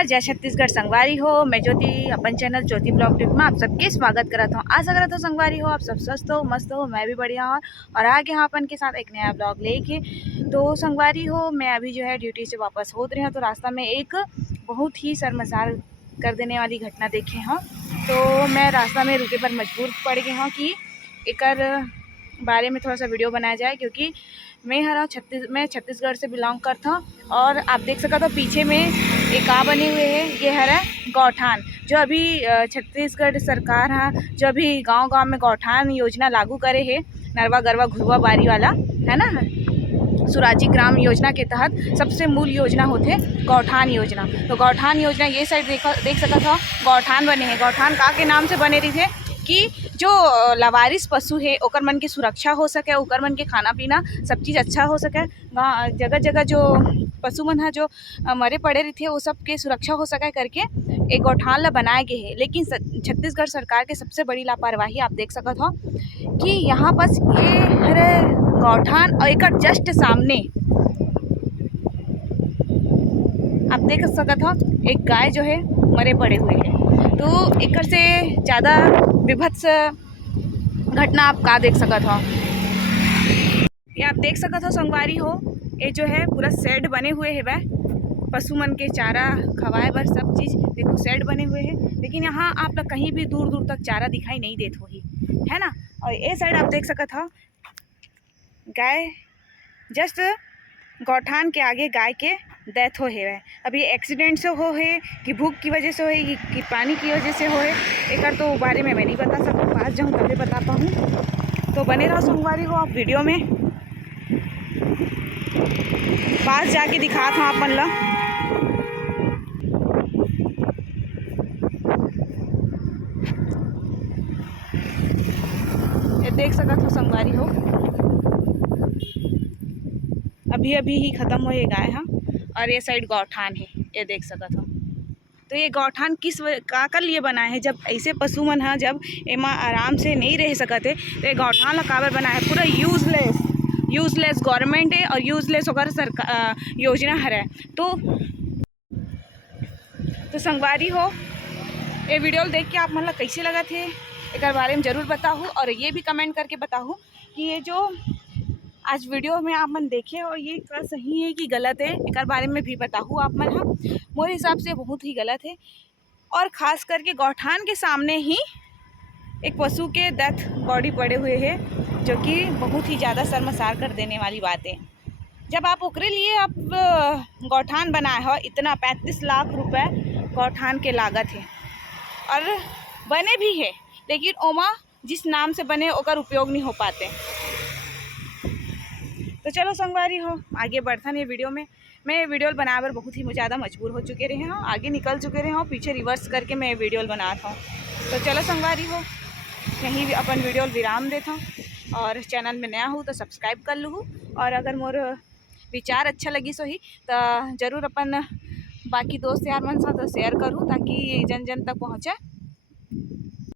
नमस्कार, जय छत्तीसगढ़ संगवारी हो। मैं ज्योति अपन चैनल ज्योति ब्लॉग ट्रिप में आप सबके स्वागत करता हूँ। आशा करता हूँ संगवारी हो आप सब स्वस्थ हो, मस्त हो। मैं भी बढ़िया हूँ और आगे यहाँ अपन के साथ एक नया ब्लॉग लेके। तो संगवारी हो, मैं अभी जो है ड्यूटी से वापस हो रही हूँ, तो रास्ता में एक बहुत ही शर्मसार कर देने वाली घटना देखे हूँ। तो मैं रास्ता में रुके पर मजबूर पड़ गई हूँ कि एकर बारे में थोड़ा सा वीडियो बनाया जाए, क्योंकि मैं छत्तीसगढ़ से बिलोंग करता हूँ। और आप देख सकते हो पीछे में एक आ बने हुए हैं, ये है गौठान। जो अभी छत्तीसगढ़ सरकार है, जो अभी गांव-गांव में गौठान योजना लागू करे है, नरवा गरवा घुरवा बारी वाला है ना, सुराजी ग्राम योजना के तहत सबसे मूल योजना होते गौठान योजना। तो गौठान योजना ये साइड देख सकता था, गौठान बने हैं। गौठान का के नाम से बने रही थे कि जो लावारिस पशु है ओकर मन की सुरक्षा हो सके, ओकर मन के खाना पीना सब चीज़ अच्छा हो सके। जगह जगह जो पशु मन है जो मरे पड़े रही थे वो सब के सुरक्षा हो सके करके एक गौठान ला बनाए गए है। लेकिन छत्तीसगढ़ सरकार के सबसे बड़ी लापरवाही आप देख सकत हो कि यहाँ बस ये हरे गौठान और एक जस्ट सामने आप देख सकत हो एक गाय जो है मरे पड़े हुए हैं। तो एक से ज़्यादा विभत्स घटना आप का देख सकत हो। ये आप देख सकत हो संगवारी हो, ये जो है पूरा शेड बने हुए है वह पशु मन के चारा खवाए बर सब चीज़ देखो शेड बने हुए हैं। लेकिन यहाँ आप लोग कहीं भी दूर दूर तक चारा दिखाई नहीं देत होगी, है ना। और ये साइड आप देख सकत हो गाय जस्ट गौठान के आगे गाय के डेथ हो है। अभी एक्सीडेंट से हो है कि भूख की वजह से हो है कि पानी की वजह से हो है, एक तो बारे में मैं नहीं बता सकूँ, पास जाऊँ तभी बता पाऊँ। तो बने रहो संगवारी हो आप वीडियो में, पास जाके दिखा था आप मन ला। ये देख सकत हो संगवारी हो, अभी अभी ही ख़त्म हो ये गाय हाँ। और ये साइड गौठान है, ये देख सकत हो। तो ये गौठान किस का कर लिए बना है, जब ऐसे पशु मन है जब एमा आराम से नहीं रह सकते तो ये गौठान ला काबर बना है। पूरा यूजलेस गवर्नमेंट है और यूजलेस होकर सरकार योजना है। तो संगवारी हो, ये वीडियो देख के आप मतलब कैसे लगा थे एक बारे में ज़रूर बताओ। और ये भी कमेंट करके बताओ कि ये जो आज वीडियो में आप मन देखे हो ये क्या सही है कि गलत है, एक बारे में भी बताओ आप मन। हाँ, मेरे हिसाब से बहुत ही गलत है। और ख़ास करके गौठान के सामने ही एक पशु के डेथ बॉडी पड़े हुए हैं, जो कि बहुत ही ज़्यादा शर्मसार कर देने वाली बात है। जब आप ओकरे लिए आप गौठान बनाए हो, इतना 35 लाख रुपए गौठान के लागत है और बने भी है, लेकिन ओमा जिस नाम से बने ओकर उपयोग नहीं हो पाते। तो चलो संगवारी हो आगे बढ़ता नहीं वीडियो में। मैं वीडियो बनाकर बहुत ही ज़्यादा मजबूर हो चुके रहे हूँ, आगे निकल चुके रहे हूँ, पीछे रिवर्स करके मैं वीडियो बनाता हूँ। तो चलो संगवारी हो यहीं भी अपन वीडियो विराम देता हूँ। और चैनल में नया हूँ तो सब्सक्राइब कर लूँ, और अगर मोर विचार अच्छा लगी सो ही तो ज़रूर अपन बाकी दोस्त यार मन साथ शेयर करूँ ताकि जन जन तक पहुँचे।